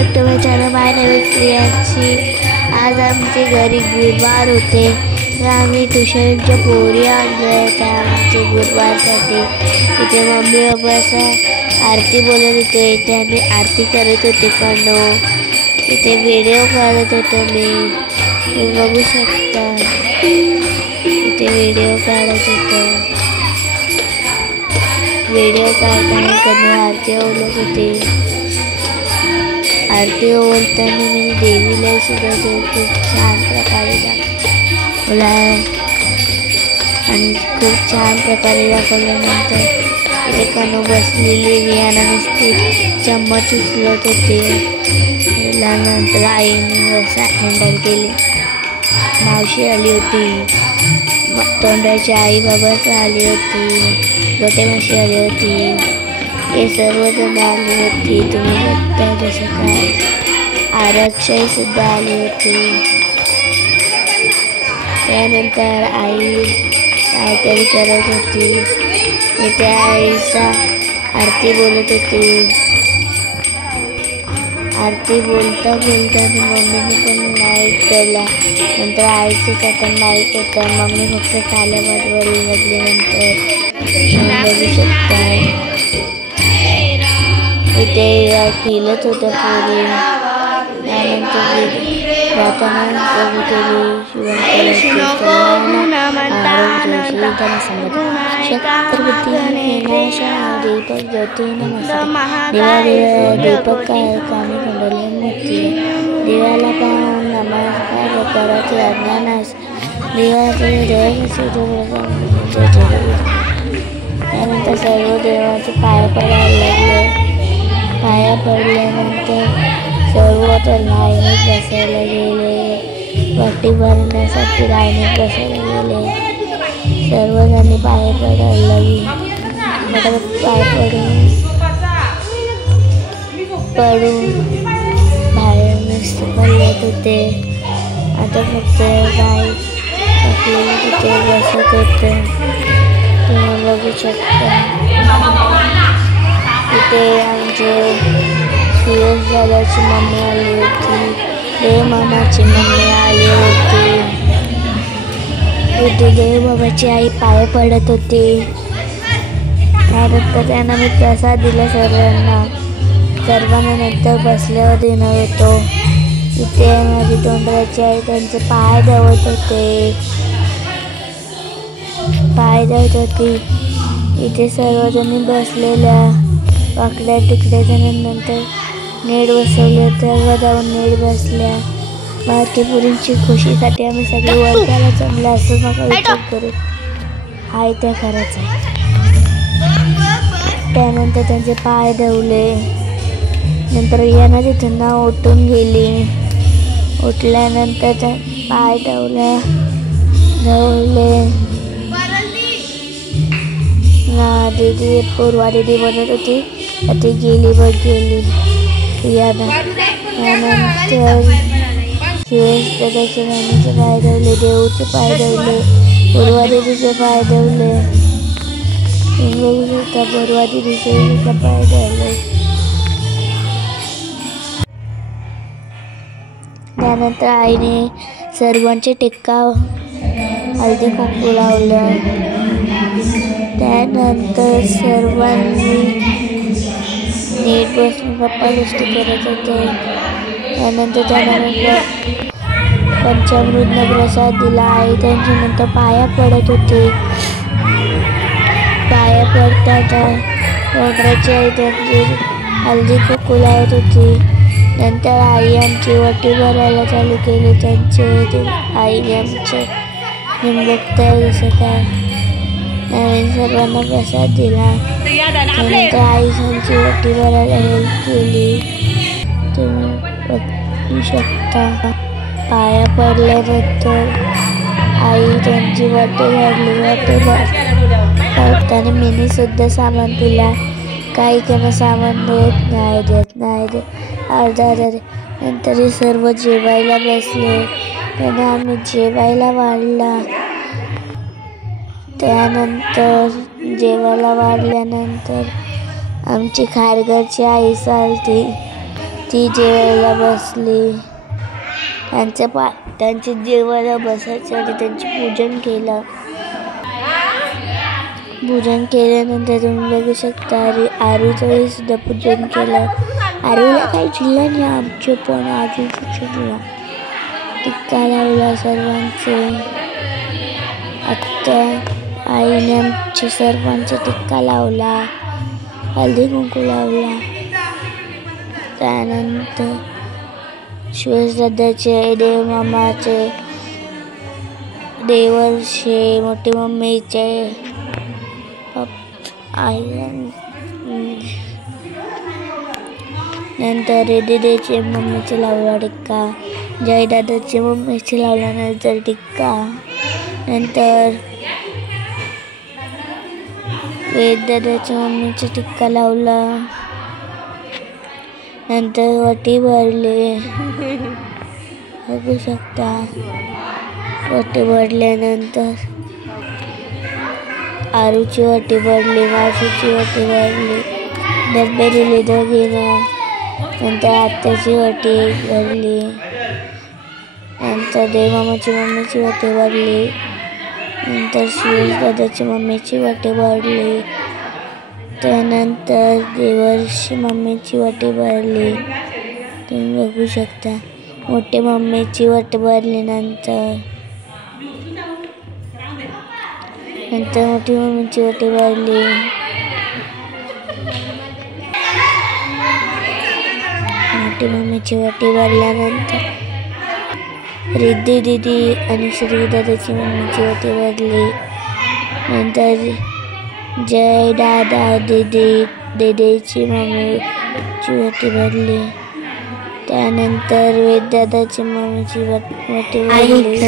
Back to my channel my name is Priyanshi. आज आमचे घरी गुरुवार होते तर आम्ही ट्युशनच्या पोरी आणल्या त्या आमचे गुरुवारसाठी। इथे मम्मी पप्पा असं आरती बोलत होते, इथे आम्ही आरती करत होते कनो। इथे व्हिडिओ काढत होतो मी, तुम्ही बघू शकता इथे व्हिडिओ काढत होतो। व्हिडिओ काढताना कनो आरती बोलत होते। आरती बोलताना मी देवीला सुद्धा खूप छान प्रकारे दाखवला आणि खूप छान प्रकारे दाखवल्यानंतर इथे कनो बसलेली वियाना नुसती चम्मच उचलत होते। नंतर आईने असं हँडल केले। मावशी आली होती, तोंडाची आई बाबा आली होती, गोटे मावशी आली होती, हे सर्वजण आली होती। तुम्ही बघताय जसं काय आरक्षाही सुद्धा आली होती। त्यानंतर आई काहीतरी करत होती, इथे आईचा आरती बोलत होती। आरती बोलता बोलता मम्मीने पण लाईक केला। नंतर आईचे पण लाईक होता, मम्मी फक्त ताल्या वाजवल्यानंतर बघू शकता इथे खेळत होत्या पोरी। त्यानंतर जाताना कबुतरी दीपक ज्योतीने दीपक कामी खंडोली मूर्ती देवाला पाहून नमस्कार करत अज्ञानास त्यानंतर सर्व देवाचे पाया पडायला लागले। पाया पडल्यानंतर सर्व तर लाईनीत बसायला गेले, पट्टी भरण्यासाठी लाईनीत बसायला गेले। सर्वजणी पाया पडायला लागली। पाय पडून बाहेर नुसते पडत होते। आता फक्त गाय तिथे बसत होते, तुम्ही बघू शकता। इथे आमचे सुरेश दादाची मम्मी आली होती, देव मामाची मम्मी आली होती। इथे देव बाबाची आई पाय पडत होती। त्यानंतर त्यांना मी प्रसाद दिला सर्वांना नंतर बसल्यावर देणार होतो। इथे माझी तोंडाची आई त्यांचे पाय धवत होती। इथे सर्वजणी बसलेल्या वाकड्या तिकड्या नंतर नेट बसवले, सर्व जाऊन नेट बसल्या। बाकी पुरींची खुशीसाठी आम्ही सगळे वर्गाला जमले असं नका विचार करू, हाय त्या खरंच। त्यानंतर त्यांचे पाय धवले, नंतर यांना तिथून नाव उठून गेली। उठल्यानंतर त्या पाय धवले ना दीदी पूर्वा दीदी बनत होती, ती गेली याना। त्यानंतर सुरेश दादाच्या मम्मीचे पाय धवले, देऊचे पाय धवले, पूर्वा दीदीचे पाय धवले, बघू शकता पूर्वा दीदीचे पाय धवले। त्यानंतर आईने सर्वांचे टिक्का हळदी कुंकू लावलं। त्यानंतर सर्वांनी नीट बसून गप्पा गोष्टी करत होते। त्यानंतर त्यांना पंचामृतनं प्रसाद दिला। आई त्यांची नंतर पाया पडत होते। पाया पडता तोंडाची आई त्यांची हळदी कुंकू लावत होती। नंतर आई आमची वटी भरायला चालू केली त्यांचे आईने आमचे। बघताय जसं काय सर्वांना प्रसाद दिला। त्यानंतर आई आमची वटी भरायला हेल्प केली, तुम्ही बघू शकता। पाया पडल्यानंतर आई त्यांची वटी भरली। वटी भरताना मीनी सुद्धा सामान दिला। काही त्यांना सामान देत नाही अर्धा नंतर सर्व जेवायला बसले। त्यांना आम्ही जेवायला वाढला। त्यानंतर जेवायला वाढल्यानंतर आमची खारघरची आई चालती, ती जेवायला बसली. त्यांचे जेवायला बसायसाठी त्यांचे पूजन केलं. पूजन केल्यानंतर तुम्ही बघू शकता आरूचं सुद्धा पूजन केलं. आरूला काही चिल्ला नाही आमचे, पण आरूचं चिल्ला. टिक्का लावला सर्वांचे. आत्ता आईने आमचे सर्वांचे टिक्का लावला, हळदी कुंकू लावला. त्यानंतर श्वेस दादाचे, देव मामाचे, देवर्षे, मोठी मम्मीचे, आई, नंतर दीदीचे मम्मीचे लावला टिक्का. जय दादाचे मम्मीचे लावला नंतर टिक्का. नंतर वेद दादाच्या मम्मीचे टिक्का लावला. नंतर वटी भरली. बघू शकता वटी भरल्यानंतर आरूची वटी भरली, मावशीची वटी भरली, डब्बे दिले दोघींना. नंतर आत्याची वटी भरली. नंतर देवमामाची मम्मीची वटी भरली. नंतर श्वेस दादाची मम्मीची वटी भरली. त्यानंतर देवर्षी मम्मीची वटी भरली. तुम्ही बघू शकता मोठी मम्मीची वटी भरली. नंतर मोठी मम्मीची वटी भरली. मोठी मम्मीची वटी भरल्यानंतर रिद्धी दीदी आणि श्री दादाची मम्मीची वटी भरली. नंतर जय दादा दीदीची मम्मीची वटी भरली. त्यानंतर वेद दादाची मम्मीची वटी भरली.